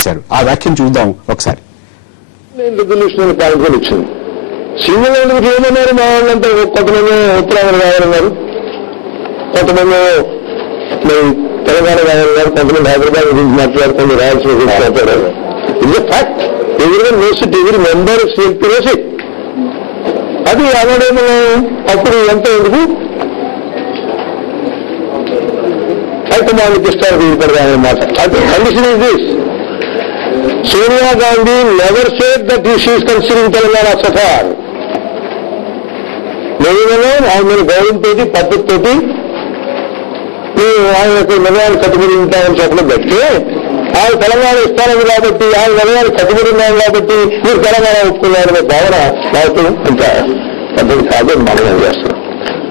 చేశారు. ఆ వ్యాఖ్యను చూద్దాం ఒకసారి. రిజల్యూషన్ పాయింట్ కూడా ఇచ్చింది. సింగిల్ ఎందుకు ఏమన్నారు మా వాళ్ళంటే కొంతమంది ఉత్తరాంధ్ర కావాలన్నారు, కొంతమంది తెలంగాణ కావాలన్నారు, కొంతమంది హైదరాబాద్ గురించి మాట్లాడుతుంది, రాయలసీమ గురించి మాట్లాడారు. ఇది ఫ్యాక్ట్. ఎవరి నోసిట్ ఎవరి మెంబర్ నోసిట్ అది అనడేమో. అప్పుడు ఎంత ఎందుకు హైకమాండ్కి ఇష్టాలు పెడదామనే మాట. Condition is this: Sonia Gandhi never said that she is considering Telangana so far. నేను ఆయన గౌరవంతో పద్ధతితోటి ఆయన నిర్ణయాలు కట్టుబడి ఉంటామని చెప్పడం బట్టి, ఆయన తెలంగాణ ఇస్తానని కాబట్టి, ఆయన నిర్ణయాలు కట్టుబడి ఉన్నాను కాబట్టి మీరు తెలంగాణ ఒప్పుకున్నారనే భావన నాకు అంత పద్ధతి కాదని మనం చేస్తున్నాం.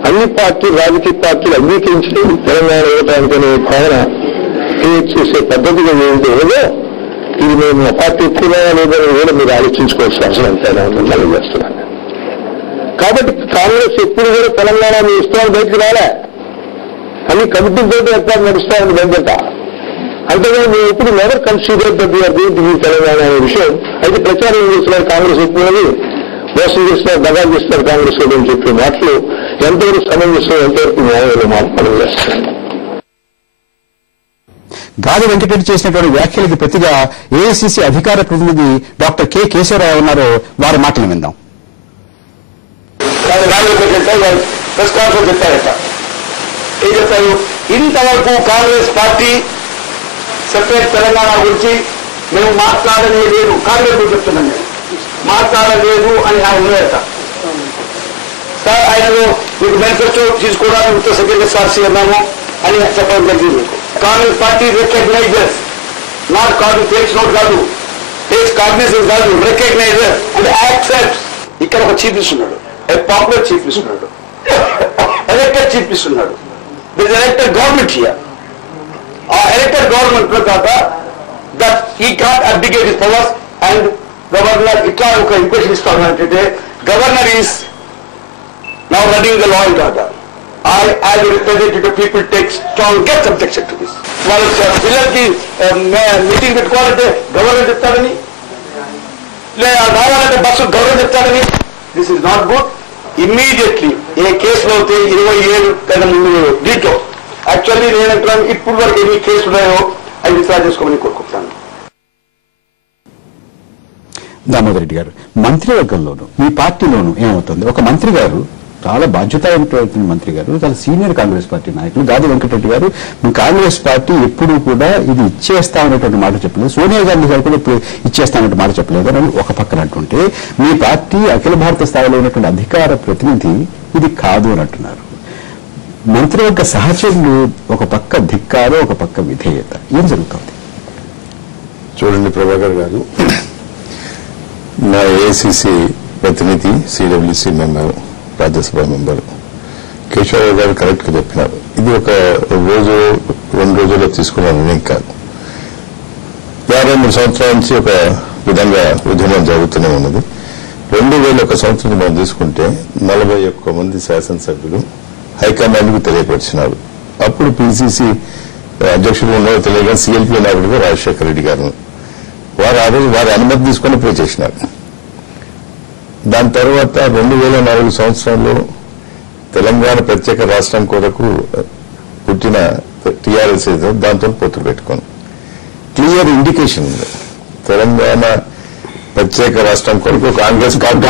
అన్ని పార్టీలు, రాజకీయ పార్టీలు అంగీకరించడం తెలంగాణ ఇవ్వడానికనే భావన క్రియేట్ చేసే పద్ధతిగా ఏమిటి ఏదో ఇది మేము పార్టీ ఎక్కువగా లేదని కూడా మీరు ఆలోచించుకోవాల్సిన అవసరం ఎంతైనా ఉందని చేస్తున్నాను. కాబట్టి కాంగ్రెస్ ఎప్పుడు కూడా తెలంగాణ మీ ఇష్టాలు బయటకు రాలే, అన్ని కమిటీలతో ఎట్లా నడుస్తామని బయట. అంతేగా మేము ఎప్పుడు never consider that we're going to give Telangana అనే విషయం. అయితే ప్రచారం చేస్తున్నారు కాంగ్రెస్ ఎక్కువని, మోసం చేస్తున్నారు, దగా చేస్తున్నారు కాంగ్రెస్ అని చెప్పే మాటలు ఎంతవరకు సమంజసం, ఎంతవరకు న్యాయంలో మనం చేస్తున్నారు. గాది వెంకటరెడ్డి చేసినటువంటి వ్యాఖ్యలకు ప్రతిగా ఏఐసిసి అధికార ప్రతినిధి డాక్టర్ కె కేశవరావు ఉన్నారు. వారి మాటలు విందాం. ప్రెస్ కాన్ఫరెన్స్ చెప్పారట. ఏం చెప్పారు? ఇంతవరకు కాంగ్రెస్ పార్టీ సెపరేట్ తెలంగాణ గురించి మేము మాట్లాడలేదు, కాంగ్రెస్ చెప్తున్నాం, నేను మాట్లాడలేదు అని ఆయన ఉన్నారట. సార్ ఆయనలో మీకు మేనిఫెస్టో తీసుకోవడానికి ఉత్తర సెక్రటరీ సాక్షి అన్నాము అని చెప్పడం జరిగింది. కాంగ్రెస్ పార్టీ రికగ్నైజెస్, నాట్ కాదు, టేక్స్ నోట్ కాదు, టేక్స్ కాగ్నిజెన్స్ కాదు, రికగ్నైజెస్ అంటే యాక్సెప్ట్స్. ఇక్కడ ఒక చీఫ్ ఇస్తున్నాడు, పాపులర్ చీఫ్ ఇస్తున్నాడు, ఎలక్టెడ్ చీఫ్ ఇస్తున్నాడు. This elected government here. ఆ ఎలక్టెడ్ గవర్నమెంట్ ప్రకారం that he can't abdicate his powers and governor ఇట్లా ఒక ఇంప్రెషన్ ఇస్తాను అంటే governor is now running the law and order. I will representative of people take strong gets objection to this. వాళ్ళ పిల్లలకి meeting పెట్టుకోవాలంటే governor చెప్తాడని, లేదా రావాలంటే బస్సు గవర్నర్ చెప్తాడని. This is not good. Immediately ఏ కేసులో అయితే 27 కన్నా ముందు దీంట్లో యాక్చువల్లీ నేనంటున్నాను ఇప్పుడు వరకు ఎన్ని కేసులు ఉన్నాయో అవి విత్డ్రా చేసుకోమని కోరుకుంటున్నాను. దామోదర్ రెడ్డి గారు, మంత్రివర్గంలోను మీ పార్టీలోను ఏమవుతుంది? ఒక మంత్రి గారు, చాలా బాధ్యతాయుతమైన మంత్రి గారు, చాలా సీనియర్ కాంగ్రెస్ పార్టీ నాయకులు గాది వెంకటరెడ్డి గారు, మీ కాంగ్రెస్ పార్టీ ఎప్పుడూ కూడా ఇది ఇచ్చేస్తామనేటువంటి మాట చెప్పలేదు, సోనియా గాంధీ గారు కూడా ఇప్పుడు ఇచ్చేస్తామనే మాట చెప్పలేదు అని ఒక పక్కన అంటుంటే, మీ పార్టీ అఖిల భారత స్థాయిలో ఉన్నటువంటి అధికార ప్రతినిధి ఇది కాదు అని అంటున్నారు. మంత్రివర్గ సహచరులు ఒక పక్క ధిక్కారు, ఒక పక్క విధేయత, ఏం జరుగుతుంది? చూడండి ప్రభాకర్ గారు, నా ఏఐసిసి ప్రతినిధి, CWC member, Rajya Sabha member Keshava Rao గారు కరెక్ట్ గా చెప్పినారు. ఇది ఒక రోజు 2 రోజుల్లో తీసుకున్న నిర్ణయం కాదు. 53 సంవత్సరాల నుంచి ఒక విధంగా ఉద్యమం జరుగుతూనే ఉన్నది. 2001 సంవత్సరం మనం తీసుకుంటే 41 మంది శాసనసభ్యులు హైకమాండ్కు తెలియపరిచినారు. అప్పుడు పిసిసి అధ్యక్షులు ఉన్నారో తెలియగా సిఎల్పీ నాయకుడిగా రాజశేఖర రెడ్డి గారు వారు ఆ రోజు వారి అనుమతి తీసుకుని ప్రే చేసినారు. దాని తర్వాత 2004 సంవత్సరంలో తెలంగాణ ప్రత్యేక రాష్ట్రం కొరకు పుట్టిన టీఆర్ఎస్ దాంతో పొత్తులు పెట్టుకోను. క్లియర్ ఇండికేషన్ ఉంది తెలంగాణ ప్రత్యేక రాష్ట్రం కొరకు కాంగ్రెస్ పార్టీ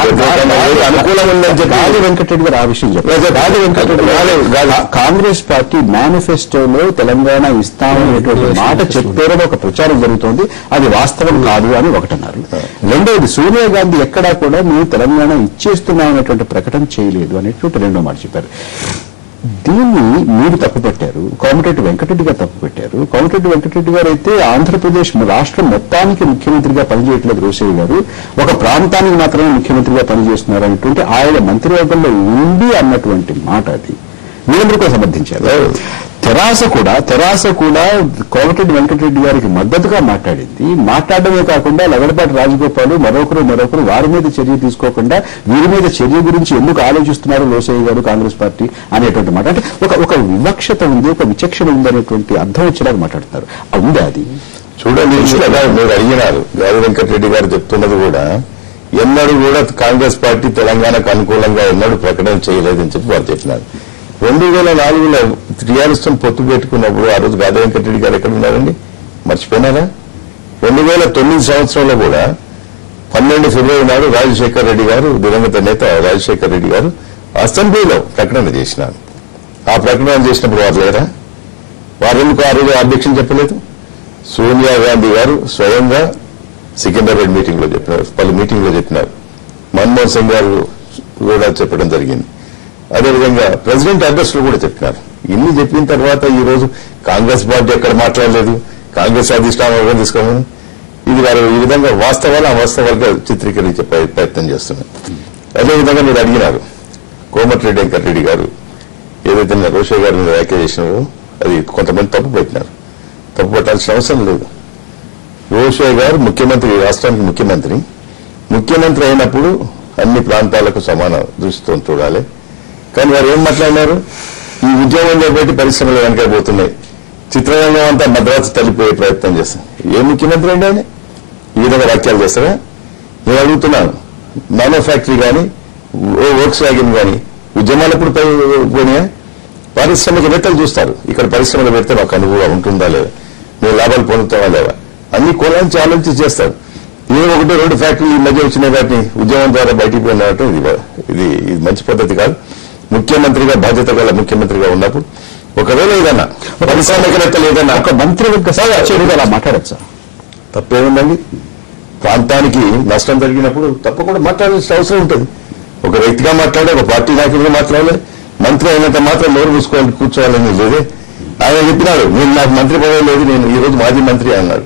అనుకూలం ఉందని చెప్పి గాది వెంకటరెడ్డి గారు ఆ విషయం చెప్పారు. గాది వెంకటరెడ్డి కాంగ్రెస్ పార్టీ మేనిఫెస్టోలో తెలంగాణ ఇస్తామనేటువంటి మాట చెప్పారని ఒక ప్రచారం జరుగుతోంది, అది వాస్తవం కాదు అని ఒకటన్నారు. రెండవది, సోనియా గాంధీ ఎక్కడా కూడా మేము తెలంగాణ ఇచ్చేస్తున్నామనేటువంటి ప్రకటన చేయలేదు అనేటువంటి రెండో మాట చెప్పారు. దీన్ని మీరు తప్పుపెట్టారు, కోమటిరెడ్డి వెంకటరెడ్డి గారు తప్పుపెట్టారు. కోమటిరెడ్డి వెంకటరెడ్డి గారు అయితే ఆంధ్రప్రదేశ్ రాష్ట్రం మొత్తానికి ముఖ్యమంత్రిగా పనిచేయట్లేదు రోసయ్య గారు, ఒక ప్రాంతానికి మాత్రమే ముఖ్యమంత్రిగా పనిచేస్తున్నారు అనేటువంటి ఆయన మంత్రివర్గంలో ఉంది అన్నటువంటి మాట అది మీరందరూ కూడా సమర్థించారు. తెరాస కూడా కోమటిరెడ్డి వెంకటరెడ్డి గారికి మద్దతుగా మాట్లాడింది. మాట్లాడడమే కాకుండా లగడపాటి రాజగోపాల్ మరొకరు వారి మీద చర్య తీసుకోకుండా వీరి మీద చర్య గురించి ఎందుకు ఆలోచిస్తున్నారు రోసయ్య గారు కాంగ్రెస్ పార్టీ అనేటువంటి మాట, అంటే ఒక వివక్షత ఉంది, ఒక విచక్షణ ఉంది అనేటువంటి అర్థం వచ్చేలాగా మాట్లాడుతున్నారు. ఉందా అది? చూడండి, మీరు అడిగినారు గాలి వెంకటరెడ్డి గారు చెప్తున్నది కూడా ఎన్నడూ కూడా కాంగ్రెస్ పార్టీ తెలంగాణకు అనుకూలంగా ఎన్నడూ ప్రకటన చేయలేదని చెప్పి వారు చెప్పినారు. 2004లో టీఆర్ఎస్ పొత్తు పెట్టుకున్నప్పుడు ఆ రోజు గాలి వెంకటరెడ్డి గారు ఎక్కడ ఉన్నారండి? మర్చిపోయినారా? 2009 సంవత్సరంలో కూడా 12 ఫిబ్రవరి నాడు రాజశేఖర్ రెడ్డి గారు, దివంగత నేత రాజశేఖర్ రెడ్డి గారు అసెంబ్లీలో ప్రకటన చేసినారు. ఆ ప్రకటన చేసినప్పుడు వారు లేరా? వారు ఎందుకు ఆ రోజు అధ్యక్షులు చెప్పలేదు? సోనియా గాంధీ గారు స్వయంగా సికింద్రాబాద్ మీటింగ్ లో చెప్పినారు, పలు మీటింగ్ లో చెప్పినారు. మన్మోహన్ సింగ్ గారు కూడా చెప్పడం జరిగింది. అదేవిధంగా ప్రెసిడెంట్ అడ్రస్ లో కూడా చెప్పినారు. ఇన్ని చెప్పిన తర్వాత ఈ రోజు కాంగ్రెస్ పార్టీ ఎక్కడ మాట్లాడలేదు, కాంగ్రెస్ అధిష్టానం తీసుకోమని ఇది వారు ఈ విధంగా వాస్తవాలు అవాస్తవాలుగా చిత్రీకరించే ప్రయత్నం చేస్తున్నారు. అదేవిధంగా మీరు అడిగినారు కోమటిరెడ్డి వెంకటరెడ్డి గారు ఏదైతే రోషయ్య గారిని వ్యాఖ్య చేసినారో అది కొంతమంది తప్పు పెట్టినారు. తప్పు పెట్టాల్సిన అవసరం లేదు. రోషయ్య గారు ముఖ్యమంత్రి, రాష్ట్రానికి ముఖ్యమంత్రి అయినప్పుడు అన్ని ప్రాంతాలకు సమాన దృష్టితో చూడాలి. కానీ వారు ఏం మాట్లాడినారు? ఈ ఉద్యోగంలో పెట్టి పరిశ్రమలు వెనకైపోతున్నాయి, చిత్రరంగం అంతా మద్రాసు తల్లిపోయే ప్రయత్నం చేస్తాం. ఏ ముఖ్యమంత్రి అండి ఆయన ఈ విధంగా వ్యాఖ్యలు చేస్తారా? నేను అడుగుతున్నాను, నానో ఫ్యాక్టరీ కానీ వర్క్స్ వ్యాగన్ కానీ ఉద్యమాలు ఎప్పుడు పోయినాయా? పారిశ్రామికవేత్తలు చూస్తారు, ఇక్కడ పరిశ్రమలు పెడితే మాకు అనుభవం ఉంటుందా లేదా, మేము లాభాలు పొందుతామా లేదా, అన్ని కోణాంచి ఆలోచించి చేస్తారు. ఏ 1-2 ఫ్యాక్టరీలు ఈ మధ్య వచ్చిన వాటిని ఉద్యమం ద్వారా బయటికి పోయినట్టు ఇది మంచి పద్ధతి కాదు. ముఖ్యమంత్రిగా, బాధ్యత గల ముఖ్యమంత్రిగా ఉన్నప్పుడు ఒకవేళ ఏదన్నా పారిశ్రామికవేత్తలు ఏదన్నా ఒక మంత్రివర్గ అలా మాట్లాడచ్చు సార్, తప్పేముందండి? ప్రాంతానికి నష్టం జరిగినప్పుడు తప్పకుండా మాట్లాడాల్సిన అవసరం ఉంటుంది. ఒక వ్యక్తిగా మాట్లాడే, ఒక పార్టీ నాయకుడిగా మాట్లాడాలి. మంత్రి అయినంత మాత్రం నోరు మూసుకోవాలి, కూర్చోవాలని లేదే. ఆయన చెప్పినాడు, నేను నాకు మంత్రి పదవి లేదు, నేను ఈ రోజు మాజీ మంత్రి అన్నాడు.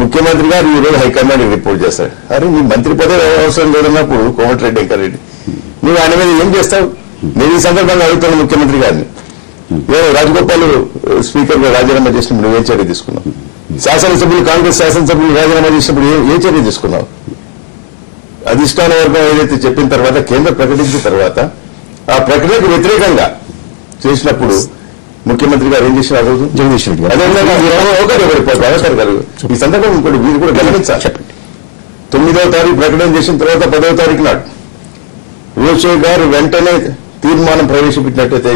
ముఖ్యమంత్రి గారు ఈ రోజు హైకమాండ్ రిపోర్ట్ చేస్తాడు. అరే నీ మంత్రి పదవి అవసరం లేదన్నప్పుడు కోమటిరెడ్డి వెంకటరెడ్డి నువ్వు ఆయన మీద ఏం చేస్తావు? నేను ఈ సందర్భంగా అడుగుతాను ముఖ్యమంత్రి గారిని, రాజగోపాల్ స్పీకర్ గా రాజీనామా చేసినప్పుడు నువ్వు ఏ చర్య తీసుకున్నావు? శాసనసభ్యులు, కాంగ్రెస్ శాసనసభ్యులు రాజీనామా చేసినప్పుడు ఏ చర్య తీసుకున్నావు? అధిష్టాన వర్గం ఏదైతే చెప్పిన తర్వాత, కేంద్రం ప్రకటించిన తర్వాత ఆ ప్రకటనకు వ్యతిరేకంగా చేసినప్పుడు ముఖ్యమంత్రి గారు ఏం చేసిన ఆ రోజు? జగదీష్ రెడ్డి గారు ప్రభాకర్ గారు ఈ సందర్భం ఇంకోటి మీరు కూడా గమనించాలి. 9వ తారీఖు ప్రకటన చేసిన తర్వాత 10వ తారీఖు నాడు రోషయ్య గారు వెంటనే తీర్మానం ప్రవేశపెట్టినట్టయితే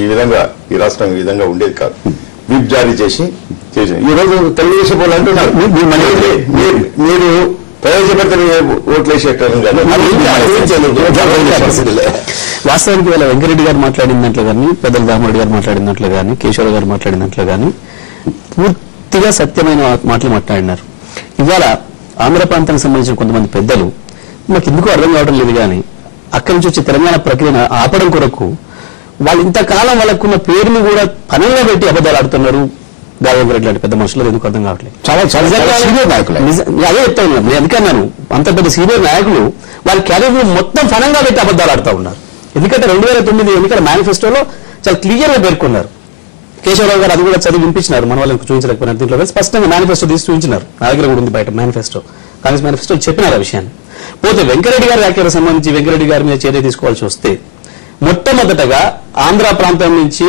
ఈ విధంగా ఈ రాష్ట్రం ఈ విధంగా ఉండేది కాదు. విప్ జారీ చేసి ఈ రోజు తెలుగుదేశం వాళ్ళు అంటున్నారు మీరు ప్రవేశపెడితే ఓట్లు వేసేటం కాదు. వాస్తవానికి వీళ్ళ వెంకరెడ్డి గారు మాట్లాడిన దాంట్లో కానీ, పెద్దల రామరెడ్డి గారు మాట్లాడిన దాంట్లో కానీ, కేశవరావు గారు మాట్లాడిన దాంట్లో కానీ పూర్తిగా సత్యమైన మాటలు మాట్లాడినారు. ఇవాళ ఆంధ్ర ప్రాంతానికి సంబంధించిన కొంతమంది పెద్దలు మాకు ఎందుకు అర్థం కావడం లేదు కానీ అక్కడి నుంచి వచ్చే తెలంగాణ ప్రక్రియను ఆపడం కొరకు వాళ్ళు ఇంతకాలం వాళ్ళకున్న పేరును కూడా పనంగా పెట్టి అబద్ధాలు ఆడుతున్నారు. గాలివెంకరెడ్డి లాంటి పెద్ద మనుషులు ఎందుకు అర్థం కావట్లేదు. చాలా సీనియర్ నాయకులు, అదే చెప్తాను నేను, ఎందుకన్నాను అంత పెద్ద సీనియర్ నాయకులు వాళ్ళ క్యారెక్టర్ మొత్తం ఫనంగా పెట్టి అబద్ధాలు ఆడుతూ ఉన్నారు. ఎందుకంటే 2009 ఎన్నికల మేనిఫెస్టోలో చాలా క్లియర్ గా పేర్కొన్నారు. కేశవరావు గారు అది కూడా చదివి వినిపించినారు, మన వాళ్ళకి చూపించలేకపోయినారు. దీంట్లో స్పష్టంగా మేనిఫెస్టో తీసి చూపించినారు. నా దగ్గర కూడా ఉంది బయట మేనిఫెస్టో, కాంగ్రెస్ మేనిఫెస్టో చెప్పినారు ఆ విషయాన్ని. పోతే వెంకరెడ్డి గారి వ్యాఖ్యలకు సంబంధించి వెంకరెడ్డి గారి మీద చర్య తీసుకోవాల్సి వస్తే మొట్టమొదటగా ఆంధ్ర ప్రాంతం నుంచి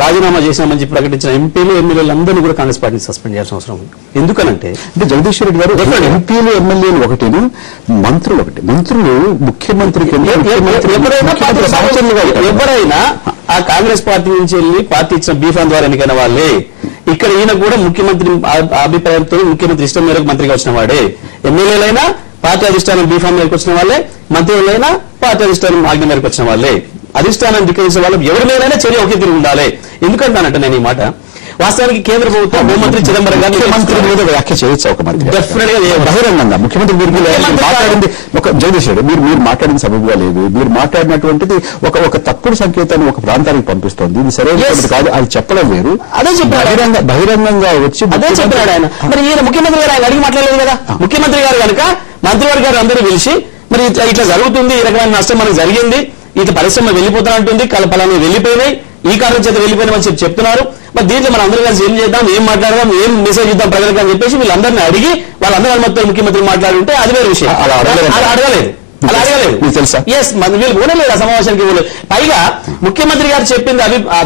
రాజీనామా చేసినామని చెప్పి ప్రకటించిన ఎంపీలు, ఎమ్మెల్యేలు అందరినీ కూడా కాంగ్రెస్ పార్టీని సస్పెండ్ చేయాల్సిన అవసరం ఉంది. ఎందుకనంటే జగదీష్ రెడ్డి గారు ఎంపీలు, ఎమ్మెల్యేలు ఒకటి, మంత్రులు ఒకటి. మంత్రులు ముఖ్యమంత్రికి ఎవరైనా ఆ కాంగ్రెస్ పార్టీ నుంచి వెళ్ళి పార్టీ ఇచ్చిన బీఫాన్ ద్వారా ఎన్నికైన వాళ్ళే. ఇక్కడ ఈయన కూడా ముఖ్యమంత్రి అభిప్రాయంతో ముఖ్యమంత్రి ఇష్టం మేరకు మంత్రిగా వచ్చిన వాడే. ఎమ్మెల్యేలైనా పార్టీ అధిష్టానం బీఫామ్ మేరకు వచ్చిన వాళ్ళే, మంత్రులైనా పార్టీ అధిష్టానం ఆజ్ఞ మేరకు వచ్చిన వాళ్ళే. అధిష్టానం ధిక్కరించిన వాళ్ళు ఎవరి మీదైనా చర్య ఒకే తిరిగి ఉండాలి. ఎందుకంటానంటే నేను ఈ మాట వాస్తవానికి కేంద్ర ప్రభుత్వం హోంమంత్రి చిదంబరం గారు ముఖ్యమంత్రి మీద వ్యాఖ్య చేయొచ్చు ఒక మంత్రి డెఫినెట్ గా బహిరంగంగా ముఖ్యమంత్రి మాట్లాడింది ఒక జగదీష్ రెడ్డి మీరు మాట్లాడింది సబబుగా లేదు. మీరు మాట్లాడినటువంటిది ఒక తప్పుడు సంకేతాన్ని ఒక ప్రాంతానికి పంపిస్తోంది. ఇది సరైన కాదు, అది చెప్పడం వేరు. అదే చెప్పాడు బహిరంగంగా వచ్చి అదే చెప్పాడు ఆయన. మరి ఈయన ముఖ్యమంత్రి గారు ఆయన అడిగి మాట్లాడలేదు కదా. ముఖ్యమంత్రి గారు కనుక మంత్రివర్గారు అందరూ పిలిచి మరి ఇట్లా జరుగుతుంది, ఈ రకమైన నష్టం మనకు జరిగింది, ఇట్లా పరిశ్రమ వెళ్ళిపోతానంటుంది, పలానా వెళ్ళిపోయినాయి, ఈ కారణం చేత వెళ్ళిపోయినామని చెప్పి చెప్తున్నారు. మరి దీంట్లో మనం అందరూ కలిసి ఏం చేద్దాం, ఏం మాట్లాడదాం, ఏం మెసేజ్ ఇద్దాం ప్రజలకు అని చెప్పేసి వీళ్ళందరినీ అడిగి వాళ్ళందరూ మొత్తం ముఖ్యమంత్రి మాట్లాడుంటే అది వేరే విషయం. అలా అడగలేదు తెలుసా? ఎస్, వీళ్ళు పోనలేదు ఆ సమావేశానికి. పైగా ముఖ్యమంత్రి గారు చెప్పింది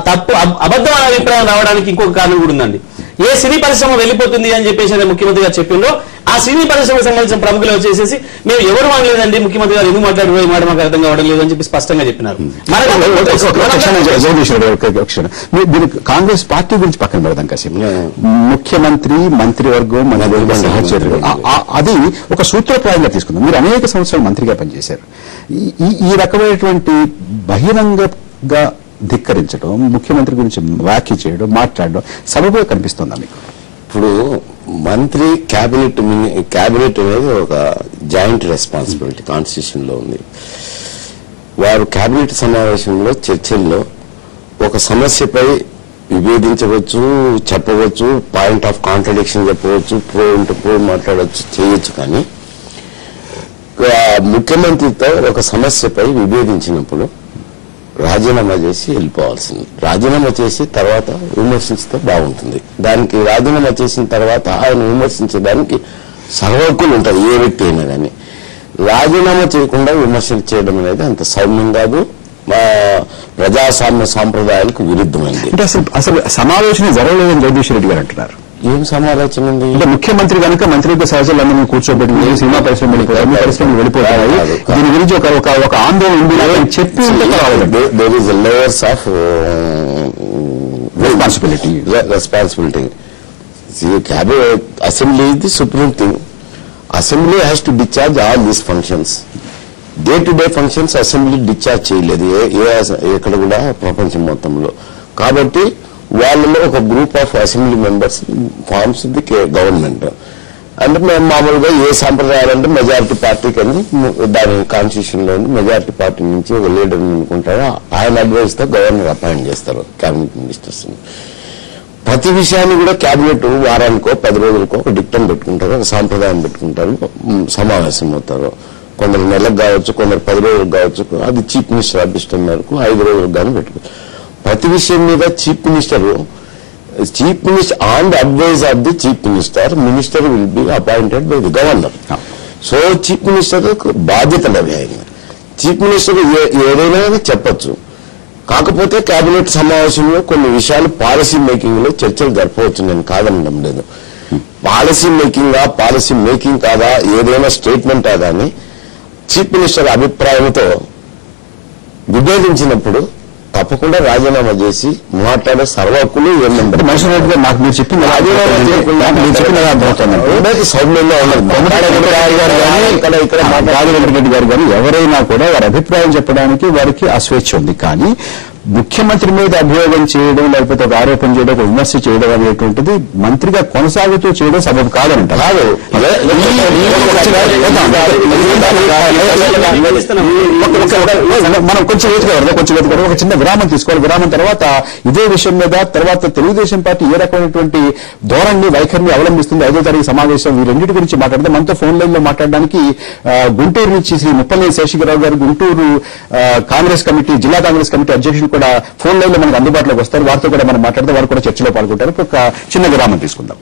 తప్పు అబద్ధమైన అభిప్రాయం రావడానికి ఇంకొక కారణం కూడా ఉందండి. ఏ సినీ పరిశ్రమ వెళ్ళిపోతుంది అని చెప్పేసి ముఖ్యమంత్రి గారు చెప్పిందో ఆ సినీ పరిశ్రమకు సంబంధించిన ప్రముఖులు వచ్చేసేసి మేము ఎవరు మాట్లాడలేదండి, ముఖ్యమంత్రి గారు ఎందుకు మాట్లాడారు ఈ మాట మాకు అర్థం కావడం లేదు అని చెప్పి స్పష్టంగా చెప్పినారు. కాంగ్రెస్ పార్టీ గురించి పక్కన పెడదాం కాసేపు. ముఖ్యమంత్రి, మంత్రివర్గం, మన సహచరులు, అది ఒక సూత్రప్రాయంగా తీసుకుందాం. మీరు అనేక సంవత్సరాలు మంత్రిగా పనిచేశారు. ఈ రకమైనటువంటి బహిరంగంగా ధిక్కరించడం, ముఖ్యమంత్రి గురించి వ్యాఖ్య చేయడం, మాట్లాడడం సబబుగా కనిపిస్తుందా మీకు? ఇప్పుడు మంత్రి క్యాబినెట్ అనేది ఒక జాయింట్ రెస్పాన్సిబిలిటీ కాన్స్టిట్యూషన్ లో ఉంది. వారు క్యాబినెట్ సమావేశంలో చర్చల్లో ఒక సమస్యపై విభేదించవచ్చు, చెప్పవచ్చు, పాయింట్ ఆఫ్ కాంట్రడిక్షన్ చెప్పవచ్చు, ప్రో మాట్లాడవచ్చు, చేయొచ్చు. కానీ ముఖ్యమంత్రితో ఒక సమస్యపై విభేదించినప్పుడు రాజీనామా చేసి వెళ్ళిపోవాల్సింది. రాజీనామా చేసి తర్వాత విమర్శించితే బాగుంటుంది. దానికి రాజీనామా చేసిన తర్వాత ఆయన విమర్శించడానికి సర్వకులు ఉంటుంది ఏ వ్యక్తి అయినా. కానీ రాజీనామా చేయకుండా విమర్శలు చేయడం అనేది అంత సౌమ్యం కాదు, ప్రజాస్వామ్య సాంప్రదాయాలకు విరుద్ధమైంది. అంటే అసలు సమావేశం జరగలేదని జగదీశ్వర్ రెడ్డి గారు అంటున్నారు. ఏం సమాలోచన ఉంది? అంటే ముఖ్యమంత్రి కనుక మంత్రిత్వ సహచరులందరినీ కూర్చోబెట్టి సినిమా పరిశ్రమ వెళ్ళిపోతాయి, దీని గురించి ఒక ఆందోళన ఉంది అని చెప్పి there is layers of responsibility. Cabinet assembly is the supreme thing. Assembly has to discharge all these functions. Day to day functions assembly discharge చేయలేదు ఎక్కడ కూడా ప్రపంచం మొత్తంలో. కాబట్టి వాళ్ళలో ఒక group of assembly members forms the government. అంటే మేము మామూలుగా ఏ సాంప్రదాయాలంటే మెజారిటీ పార్టీకి అని దాని కాన్స్టిట్యూషన్ లో మెజారిటీ పార్టీ నుంచి ఒక లీడర్ ఎన్నుకుంటారో ఆయన అడ్వైస్ తో గవర్నర్ అపాయింట్ చేస్తారు క్యాబినెట్ మినిస్టర్స్. ప్రతి విషయాన్ని కూడా క్యాబినెట్ వారానికో 10 రోజులకో ఒక డిక్టం పెట్టుకుంటారు, ఒక సాంప్రదాయం పెట్టుకుంటారు, సమావేశం అవుతారు. కొందరు నెలకు కావచ్చు, కొందరు 10 రోజులకు కావచ్చు. అది చీఫ్ మినిస్టర్ అభిష్టం మేరకు 5 రోజులకు కానీ పెట్టుకుంటారు. ప్రతి విషయం మీద chief minister on the advice of the chief minister will be appointed by the governor. So chief minister బాధ్యతలు అవి. ఆయన చీఫ్ మినిస్టర్ ఏదైనా చెప్పచ్చు. కాకపోతే కేబినెట్ సమావేశంలో కొన్ని విషయాలు పాలసీ మేకింగ్ లో చర్చలు జరపవచ్చు, నేను కాదనడం లేదు. పాలసీ మేకింగ్ కాదా, ఏదైనా స్టేట్మెంట్ కానీ చీఫ్ మినిస్టర్ అభిప్రాయంతో విభేదించినప్పుడు తప్పకుండా రాజీనామా చేసి మాట్లాడే సర్వకులు మనుషులు నాకు మీరు చెప్పింది సౌమ్యంగా రాజవెంకటరెడ్డి గారు కానీ ఎవరైనా కూడా వారి అభిప్రాయం చెప్పడానికి వారికి అస్వేచ్ఛ ఉంది. కానీ ముఖ్యమంత్రి మీద అభియోగం చేయడం, లేకపోతే ఒక ఆరోపణ చేయడం, ఒక విమర్శ చేయడం అనేటువంటిది మంత్రిగా కొనసాగుతూ చేయడం సబబు కాదంట. మనం కొంచెం వెతుకోవాలి, ఒక చిన్న విరామం తీసుకోవాలి. విరామం తర్వాత ఇదే విషయం మీద తర్వాత తెలుగుదేశం పార్టీ ఏ రకమైనటువంటి ధోరణి వైఖరిని అవలంబిస్తుంది, 5వ తారీఖు సమావేశం, ఈ రెండింటి గురించి మాట్లాడితే మనతో ఫోన్ లైన్ లో మాట్లాడడానికి గుంటూరు నుంచి శ్రీ ముప్పలనేని శేషగిరిరావు గారు, గుంటూరు కాంగ్రెస్ కమిటీ, జిల్లా కాంగ్రెస్ కమిటీ అధ్యక్షులు కూడా ఫోన్ లైన్ లో మనకు అందుబాటులోకి వస్తారు. వారితో కూడా మనం మాట్లాడితే వారు కూడా చర్చలో పాల్గొంటారు. ఒక చిన్న విరామం తీసుకుందాం.